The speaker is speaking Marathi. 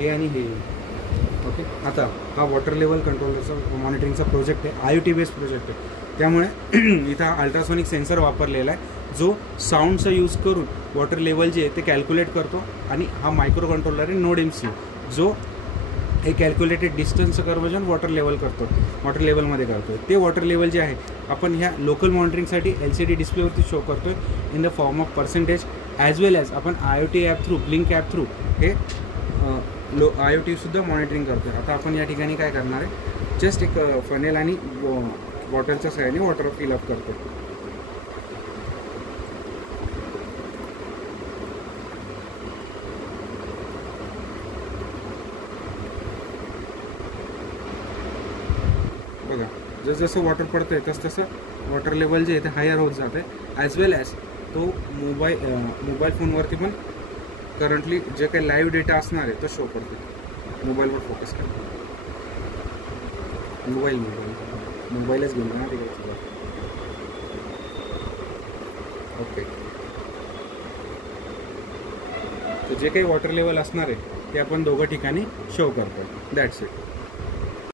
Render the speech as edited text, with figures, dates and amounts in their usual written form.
हे आणि हे. ओके, आता हा वॉटर लेवल कंट्रोलरचा मॉनिटरिंगचा प्रोजेक्ट आहे, IoT बेस्ड प्रोजेक्ट आहे. त्यामुळे इथं अल्ट्रासोनिक सेन्सर वापरलेला आहे जो साऊंडचा यूज करून वॉटर लेवल जे आहे ते कॅल्क्युलेट करतो. आणि हा मायक्रो कंट्रोलर आहे NodeMCU जो हे कॅल्क्युलेटेड डिस्टन्सचं कन्वर्जन वॉटर लेवल करतो, वॉटर लेवलमध्ये करतो. ते वॉटर लेवल जे आहे आपण ह्या लोकल मॉनिटरिंगसाठी LCD डिस्प्लेवरती शो करतो आहे in the form of percentage, as well as आपण IoT app through, blink app through हे IoTसुद्धा मॉनिटरिंग करतो आहे. आता आपण या ठिकाणी काय करणार आहे, जस्ट एक फनेल आणि बॉटलच्या सहाय्याने वॉटर फिलअप करतो. बघा, जसं वॉटर पडतं आहे तसं वॉटर लेवल जे आहे ते हायर होत जातं आहे. ॲज वेल ॲज तो मोबाईल फोनवरती पण करंटली जे काही लाईव्ह डेटा असणार आहे तो शो करतो. मोबाईलवर फोकस करतो, मोबाईलच घेऊन ना तिकडे. ओके, तर जे काही वॉटर लेवल असणार आहे ते आपण दोघं ठिकाणी शो करतो. That's it.